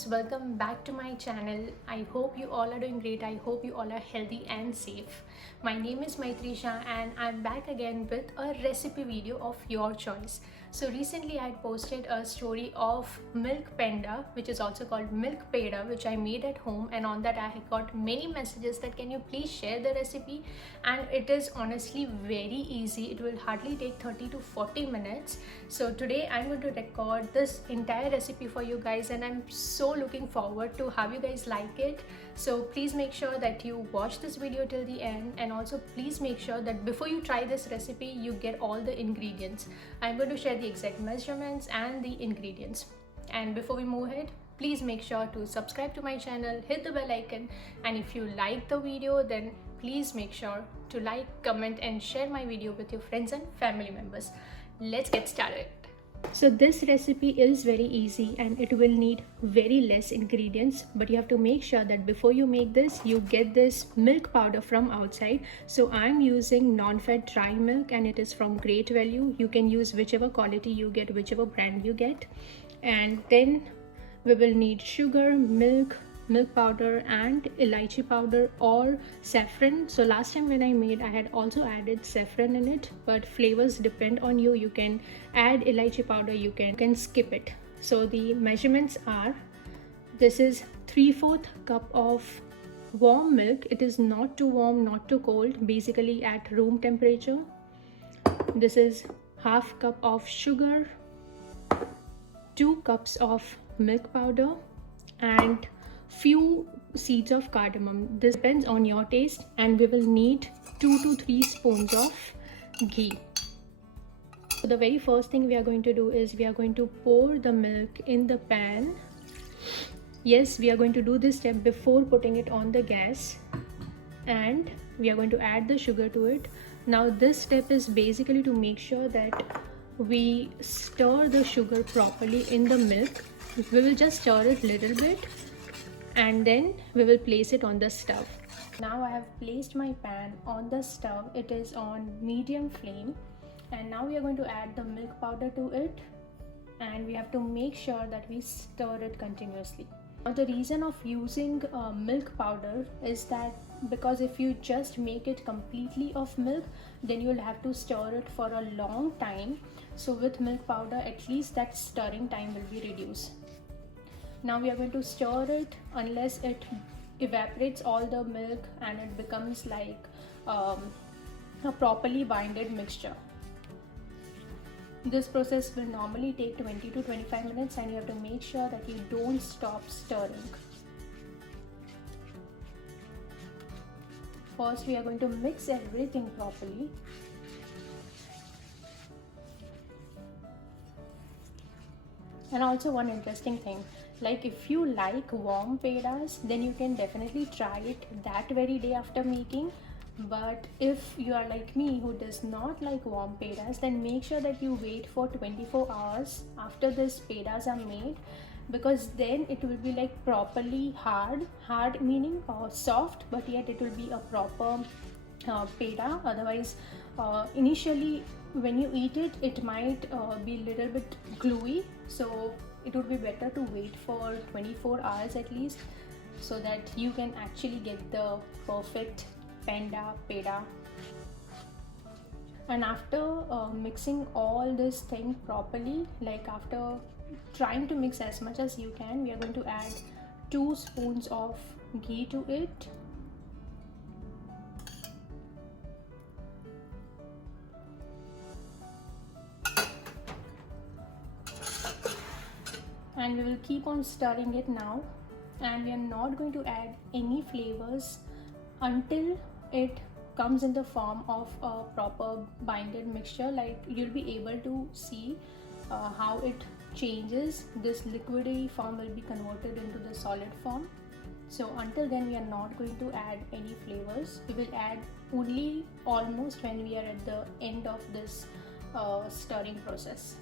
guys, welcome back to my channel. I hope you all are doing great. I hope you all are healthy and safe. My name is Maitrisha and I'm back again with a recipe video of your choice. So recently I posted a story of milk penda, which is also called milk peda, which I made at home, and on that I got many messages that can you please share the recipe, and it is honestly very easy. It will hardly take 30 to 40 minutes. So today I'm going to record this entire recipe for you guys and I'm so looking forward to have you guys like it. So please make sure that you watch this video till the end, and also please make sure that before you try this recipe you get all the ingredients. I'm going to share the exact measurements and the ingredients. And before we move ahead, please make sure to subscribe to my channel, hit the bell icon, and if you like the video then please make sure to like, comment and share my video with your friends and family members. Let's get started. So this recipe is very easy and it will need very less ingredients, but you have to make sure that before you make this you get this milk powder from outside. So I'm using non-fat dry milk and it is from Great Value. You can use whichever quality you get, whichever brand you get. And then we will need sugar, milk powder and elaichi powder or saffron. So last time when I made, I had also added saffron in it, but flavors depend on you. You can add elaichi powder, you can skip it. So the measurements are, this is 3/4 cup of warm milk. It is not too warm, not too cold, basically at room temperature. This is half cup of sugar, 2 cups of milk powder and few seeds of cardamom. This depends on your taste, and we will need 2 to 3 spoons of ghee. So the very first thing we are going to do is we are going to pour the milk in the pan. Yes, we are going to do this step before putting it on the gas, and we are going to add the sugar to it. Now this step is basically to make sure that we stir the sugar properly in the milk. We will just stir it little bit and then we will place it on the stove. Now I have placed my pan on the stove. It is on medium flame, and now we are going to add the milk powder to it, and we have to make sure that we stir it continuously. Now the reason of using milk powder is that because if you just make it completely of milk, then you'll have to stir it for a long time. So with milk powder, at least that stirring time will be reduced. Now we are going to stir it unless it evaporates all the milk and it becomes like a properly binded mixture. This process will normally take 20 to 25 minutes, and you have to make sure that you don't stop stirring. First we are going to mix everything properly. And also one interesting thing, like if you like warm pedas, then you can definitely try it that very day after making. But if you are like me who does not like warm pedas, then make sure that you wait for 24 hours after these pedas are made, because then it will be like properly hard meaning soft, but yet it will be a proper peda. Otherwise initially when you eat it, it might be a little bit gluey. So it would be better to wait for 24 hours at least, so that you can actually get the perfect peda. And after mixing all this thing properly, like after trying to mix as much as you can, we are going to add 2 spoons of ghee to it. And we will keep on stirring it now, and we are not going to add any flavors until it comes in the form of a proper binded mixture. Like you'll be able to see how it changes. This liquidy form will be converted into the solid form. So until then we are not going to add any flavors. We will add only almost when we are at the end of this stirring process.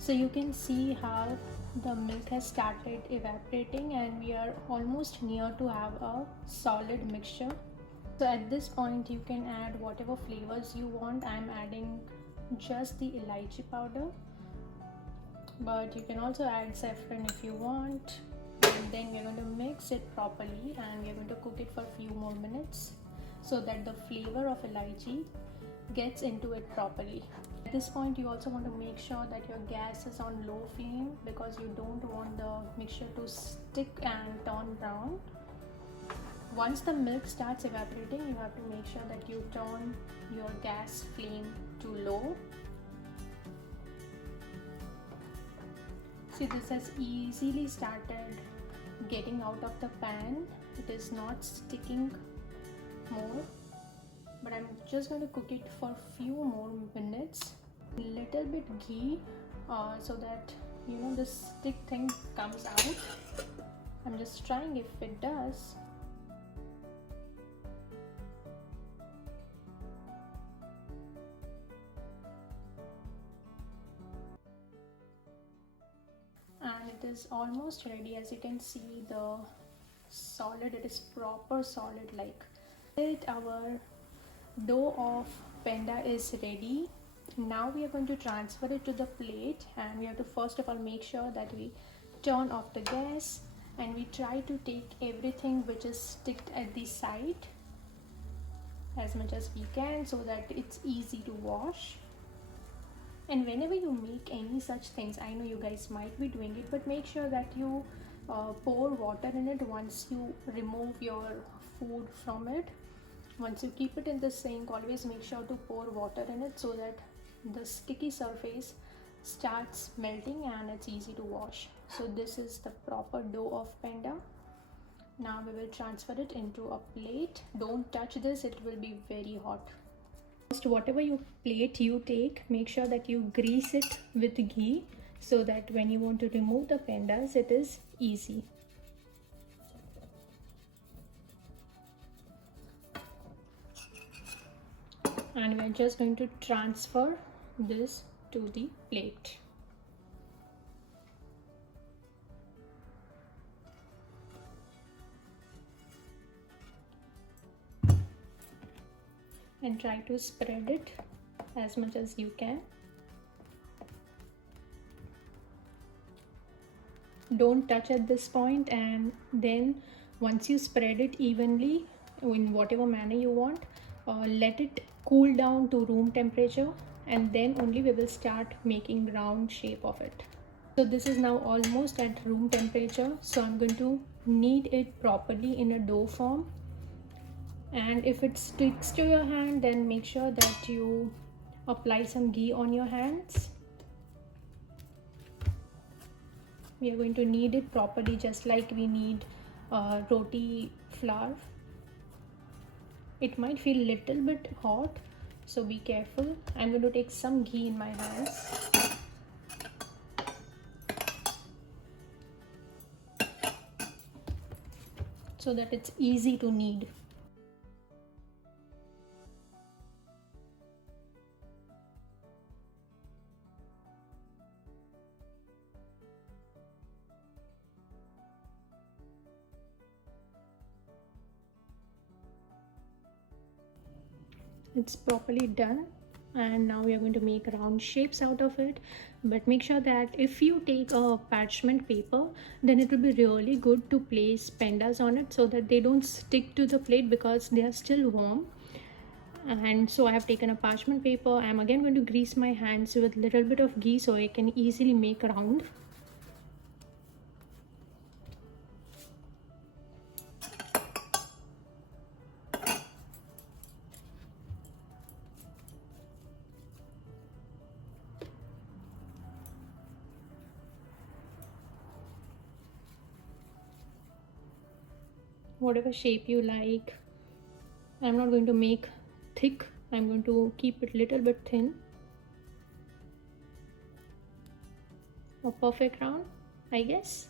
So you can see how the milk has started evaporating and we are almost near to have a solid mixture. So at this point you can add whatever flavors you want. I'm adding just the elaichi powder, but you can also add saffron if you want. And then we're going to mix it properly and we're going to cook it for a few more minutes so that the flavor of elaichi gets into it properly. At this point you also want to make sure that your gas is on low flame because you don't want the mixture to stick and turn brown. Once the milk starts evaporating, you have to make sure that you turn your gas flame to low. See, this has easily started getting out of the pan. It is not sticking more, but I'm just going to cook it for a few more minutes. Little bit ghee so that the stick thing comes out. I'm just trying if it does. And it is almost ready. As you can see, the solid, it is proper solid like it. Our dough of penda is ready. Now we are going to transfer it to the plate, and we have to first of all make sure that we turn off the gas and we try to take everything which is sticked at the side as much as we can so that it's easy to wash. And whenever you make any such things, I know you guys might be doing it, but make sure that you pour water in it once you remove your food from it. Once you keep it in the sink, always make sure to pour water in it so that the sticky surface starts melting and it's easy to wash. So this is the proper dough of penda. Now we will transfer it into a plate. Don't touch this, it will be very hot. Whatever plate you take, make sure that you grease it with ghee so that when you want to remove the pendas, it is easy. And we are just going to transfer this to the plate. And try to spread it as much as you can. Don't touch at this point, and then once you spread it evenly in whatever manner you want, let it cool down to room temperature, and then only we will start making round shape of it. So this is now almost at room temperature, so I'm going to knead it properly in a dough form. And if it sticks to your hand, then make sure that you apply some ghee on your hands. We are going to knead it properly just like we knead roti flour. It might feel a little bit hot, so be careful. I'm going to take some ghee in my hands. So that it's easy to knead. It's properly done, and now we are going to make round shapes out of it. But make sure that if you take a parchment paper, then it will be really good to place pendas on it so that they don't stick to the plate because they are still warm. And so I have taken a parchment paper. I'm again going to grease my hands with a little bit of ghee so I can easily make round. Whatever shape you like. I'm not going to make thick, I'm going to keep it little bit thin. A perfect round, I guess.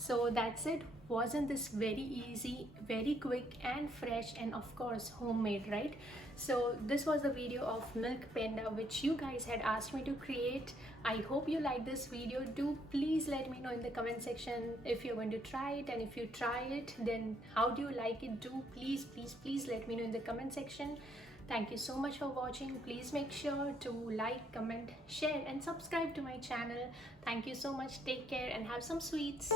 So that's it. Wasn't this very easy, very quick and fresh, and of course homemade, right? So this was the video of milk penda which you guys had asked me to create. I hope you like this video. Do please let me know in the comment section if you're going to try it, and if you try it, then how do you like it. Do please let me know in the comment section. Thank you so much for watching. Please make sure to like, comment, share and subscribe to my channel. Thank you so much. Take care and have some sweets.